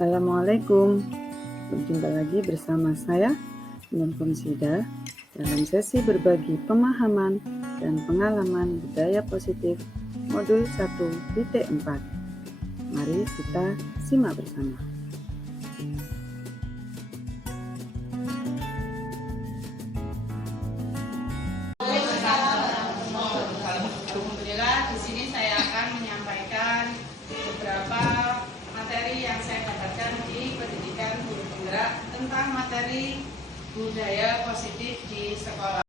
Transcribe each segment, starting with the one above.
Assalamualaikum, berjumpa lagi bersama saya, Nur Fonsida, dalam sesi berbagi pemahaman dan pengalaman budaya positif modul 1.4. Mari kita simak bersama. Alhamdulillah, di sini saya akan menyampaikan beberapa materi yang saya dapatkan di pendidikan guru penggerak tentang materi budaya positif di sekolah.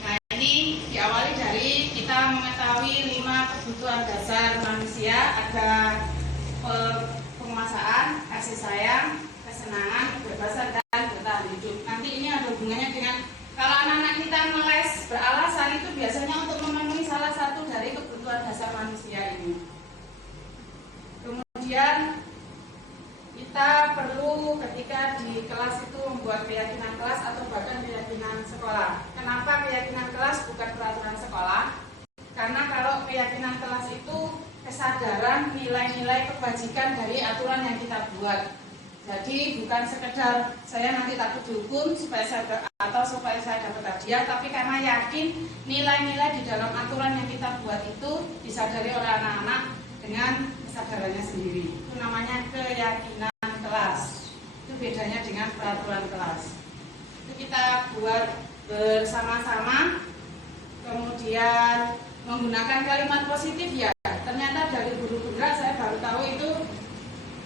Nah, ini diawali dari kita mengetahui 5 kebutuhan dasar manusia. Ada penguasaan, kasih sayang, kesenangan, kebebasan, dan bertahan hidup. Nanti ini ada hubungannya dengan kalau anak-anak kita ngeles beralasan itu biasanya untuk memenuhi salah satu dari kebutuhan dasar manusia ini. Kemudian kita perlu ketika di kelas itu membuat keyakinan kelas atau bahkan keyakinan sekolah. Kenapa keyakinan kelas bukan peraturan sekolah? Karena kalau keyakinan kelas itu kesadaran nilai-nilai kebajikan dari aturan yang kita buat. Jadi bukan sekedar saya nanti takut dihukum supaya saya dapat hadiah, tapi karena yakin nilai-nilai di dalam aturan yang kita buat itu disadari oleh anak-anak dengan kesadarannya sendiri. Itu namanya keyakinan kelas. Itu bedanya dengan peraturan kelas. Itu kita buat bersama-sama, kemudian menggunakan kalimat positif ya. Ternyata dari guru penggerak saya baru tahu itu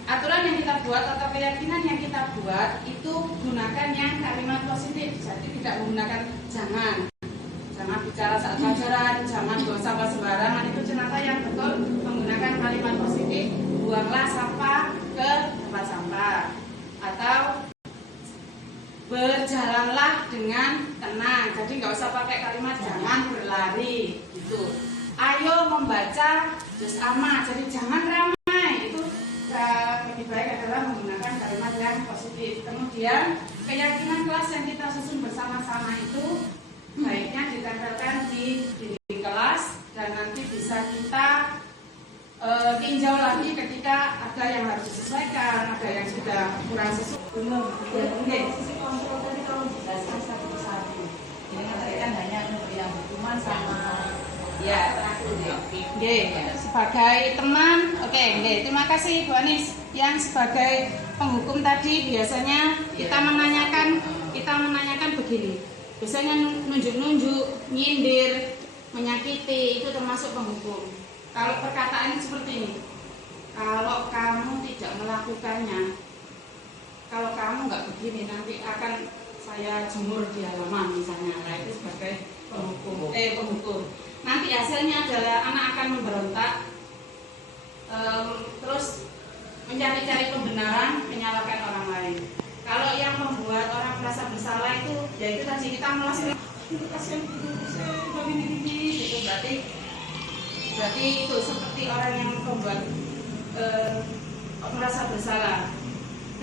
aturan yang kita buat atau keyakinan yang kita buat itu gunakan yang kalimat positif. Jadi tidak menggunakan jangan bicara saat pelajaran, jangan buang sampah sembarangan. Itu ternyata yang betul menggunakan kalimat positif. Buanglah sampah ke tempat sampah atau berjalanlah dengan tenang. Jadi nggak usah pakai kalimat jangan berlari gitu. Ayo membaca juz amma, jadi jangan ramai. Itu lebih baik adalah menggunakan kalimat yang positif. Kemudian keyakinan kelas yang kita susun bersama-sama itu baiknya ditempelkan di dinding kelas dan nanti bisa kita tinjau lagi ketika ada yang harus disesuaikan, ada yang sudah kurang sesuai. Sisi kontrol tadi kamu jelaskan satu persatu. Jadi kan hanya memberikan hukuman sama Ya, sebagai teman, oke, terima kasih Bu Anis. Yang sebagai penghukum tadi biasanya kita menanyakan begini. Biasanya nunjuk-nunjuk, nyindir, menyakiti itu termasuk penghukum. Kalau perkataan seperti ini, kalau kamu tidak melakukannya, kalau kamu nggak begini nanti akan saya jemur di halaman misalnya. Nah, itu sebagai penghukum. Nanti hasilnya adalah anak akan memberontak, terus mencari-cari pembenaran, menyalahkan orang lain. Kalau yang membuat orang merasa bersalah itu, yaitu tadi kita melaskan kasihan gitu, berarti itu seperti orang yang membuat merasa bersalah.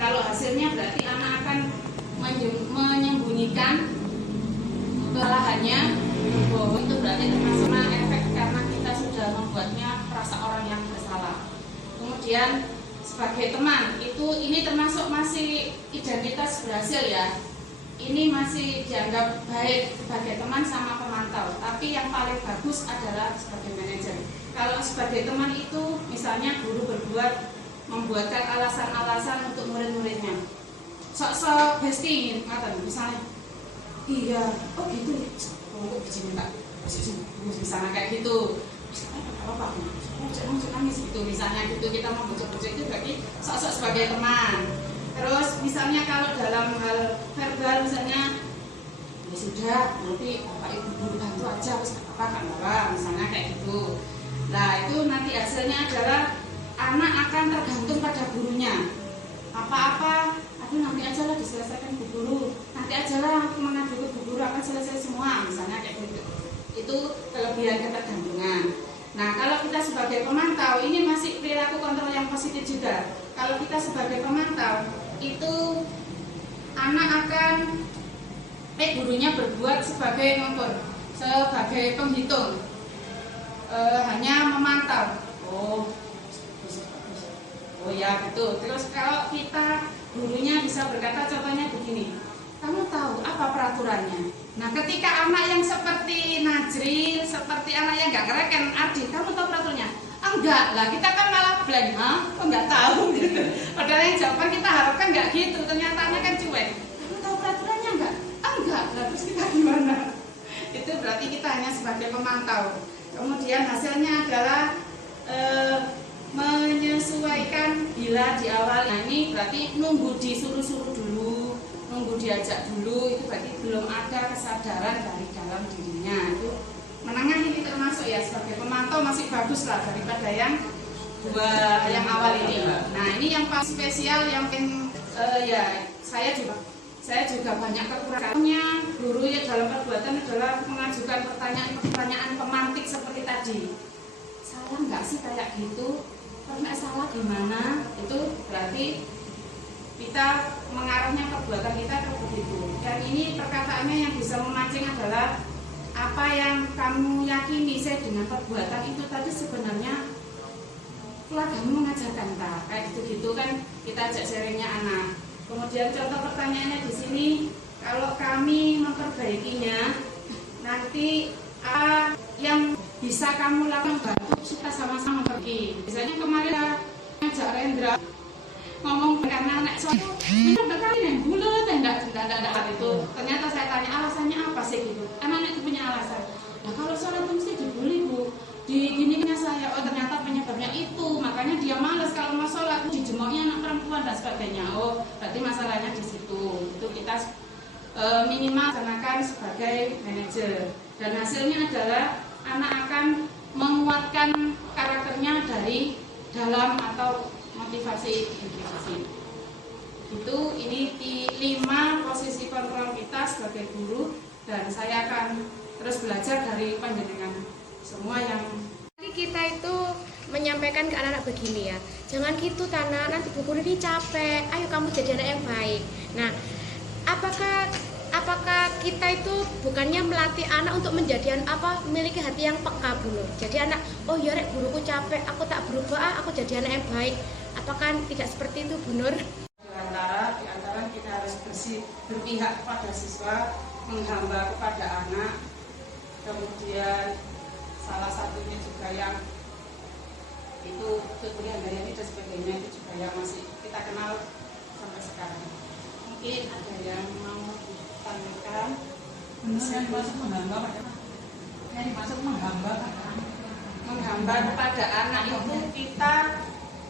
Kalau hasilnya berarti anak akan menyembunyikan kesalahannya. Itu berarti termasuk efek karena kita sudah membuatnya merasa orang yang bersalah. Kemudian sebagai teman ini termasuk masih identitas berhasil ya. Ini masih dianggap baik sebagai teman sama pemantau. Tapi yang paling bagus adalah sebagai manajer. Kalau sebagai teman itu misalnya guru membuatkan alasan-alasan untuk murid-muridnya. Sok-sok besting, misalnya. Iya, oh gitu. Oh, misalnya kayak gitu. Apa? Mau nangis gitu, misalnya gitu kita mau bujuk-bujuk itu berarti sok-sok sebagai teman. Terus misalnya kalau dalam hal verbal misalnya ya sudah, nanti Bapak Ibu guru bantu aja, apa misalnya kayak gitu. Nah itu nanti hasilnya adalah anak akan tergantung pada gurunya. Apa-apa, aduh nanti aja lah diselesaikan Bu Guru, nanti aja lah aku mengadu ke Bu Guru akan selesai semua, misalnya kayak gitu. Itu kelebihan ketergantungan. Nah kalau kita sebagai pemantau, ini masih perilaku kontrol yang positif juga. Kalau kita sebagai pemantau, itu anak akan gurunya berbuat sebagai penghitung, hanya memantau. Oh ya gitu. Terus kalau kita gurunya bisa berkata contohnya begini, kamu tahu apa peraturannya? Nah ketika anak yang seperti Najril, seperti anak yang nggak ngereken, Ardi, kamu tahu peraturannya? Enggak lah, kita kan malah blank, kok nggak tahu gitu. Padahal yang jawaban kita harapkan nggak gitu, ternyata kan cuek. Kamu tahu peraturannya enggak? Enggak lah, terus kita gimana? Itu berarti kita hanya sebagai pemantau. Kemudian hasilnya adalah menyesuaikan bila di awal. Nah ini berarti nunggu disuruh-suruh dulu, nunggu diajak dulu, itu berarti belum ada kesadaran dari dalam dirinya. Itu menengah ini termasuk ya, sebagai pemantau masih bagus lah daripada yang awal ini. Nah ini yang paling spesial, yang ya saya juga banyak kekurangannya. Guru ya dalam perbuatan adalah mengajukan pertanyaan pemantik seperti tadi. Salah nggak sih kayak gitu? Karena salah gimana? Itu berarti kita mengarahnya perbuatan kita ke begitu. Dan ini perkataannya yang bisa memancing adalah apa yang kamu yakini saya dengan perbuatan itu tadi sebenarnya keluargamu mengajarkan tak? Kayak gitu-gitu kan kita ajak sharingnya anak. Kemudian contoh pertanyaannya di sini, kalau kami memperbaikinya, nanti yang bisa kamu lakukan bantu kita sama-sama pergi. Misalnya kemarin ngajak Rendra ngomong karena anak suatu benar kali nih bulat enggak itu. Ternyata saya tanya alasannya apa sih gitu. Anak itu punya alasan. Nah kalau sholat mesti dibully bu, digininya saya. Oh ternyata penyebabnya itu, makanya dia malas kalau mau sholat, dijemoknya anak perempuan dan sebagainya. Oh berarti masalahnya di situ. Itu kita minimal laksanakan sebagai manajer. Dan hasilnya adalah anak akan menguatkan karakternya dari dalam atau motivasi. Itu ini di 5 posisi kontrol kita sebagai guru, dan saya akan terus belajar dari panjenengan semua yang kita itu menyampaikan ke anak-anak begini ya, jangan gitu Tana, nanti Bu Guru ini capek, ayo kamu jadi anak yang baik. Nah, apakah kita itu bukannya melatih anak untuk menjadi memiliki hati yang peka Bu Nur? Jadi anak, oh ya rek guruku capek, aku tak berubah, aku jadi anak yang baik. Apakah tidak seperti itu Bu Nur? Di antara kita harus berpihak kepada siswa, menghamba kepada anak. Kemudian salah satunya juga yang itu kekuliahan daya dan sebagainya, itu juga yang masih kita kenal sampai sekarang. Mungkin ada yang mau ditanyakan. Yang dimaksud menghamba, yang dimaksud menghamba kepada anak itu kita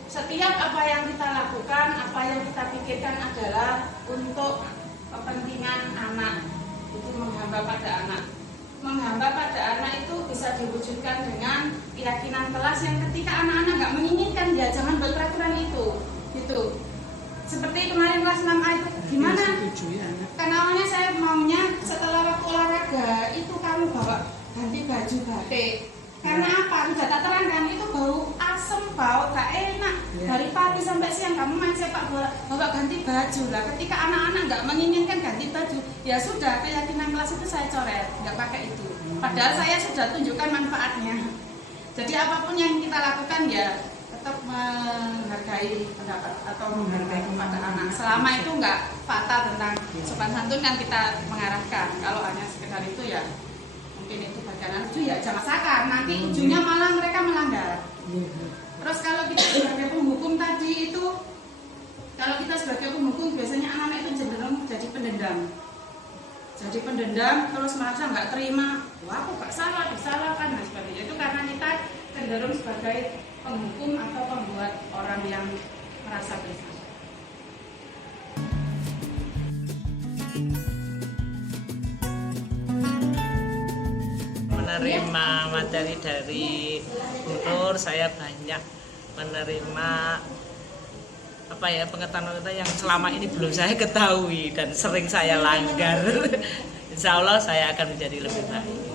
setiap apa yang kita lakukan, apa yang kita pikirkan adalah untuk kepentingan anak. Itu menghamba pada anak. Menghamba pada anak itu bisa diwujudkan dengan keyakinan kelas yang ketika anak-anak nggak menginginkan dia jangan buat peraturan itu, gitu. Seperti kemarin kelas 6A itu gimana? Karena awalnya saya maunya setelah waktu olahraga itu kamu bawa ganti baju batik. Karena apa? Sudah tak terangkan itu bau asem, bau gak enak. Dari pagi sampai siang kamu main sepak bola, bawa ganti baju lah. Ketika anak-anak nggak menginginkan ganti baju, ya sudah keyakinan kelas itu saya coret, nggak pakai itu. Padahal saya sudah tunjukkan manfaatnya. Jadi apapun yang kita lakukan ya tetap menghargai pendapat atau menghargai kepada anak. Selama itu nggak fatal tentang sopan santun kan kita mengarahkan. Kalau hanya sekedar itu ya mungkin itu bagian itu ya jangan sakar, nanti ujungnya malah mereka melanggar. Terus kalau kita sebagai penghukum tadi itu, kalau kita sebagai penghukum biasanya anak-anak itu cenderung jadi pendendam. Jadi pendendam terus merasa nggak terima, wah aku nggak salah, disalahkan dan sebagainya. Itu karena kita cenderung sebagai penghukum atau pembuat orang yang merasa bersalah. Menerima materi dari Bu Nur, saya banyak menerima pengetahuan yang selama ini belum saya ketahui dan sering saya langgar. Insya Allah saya akan menjadi lebih baik.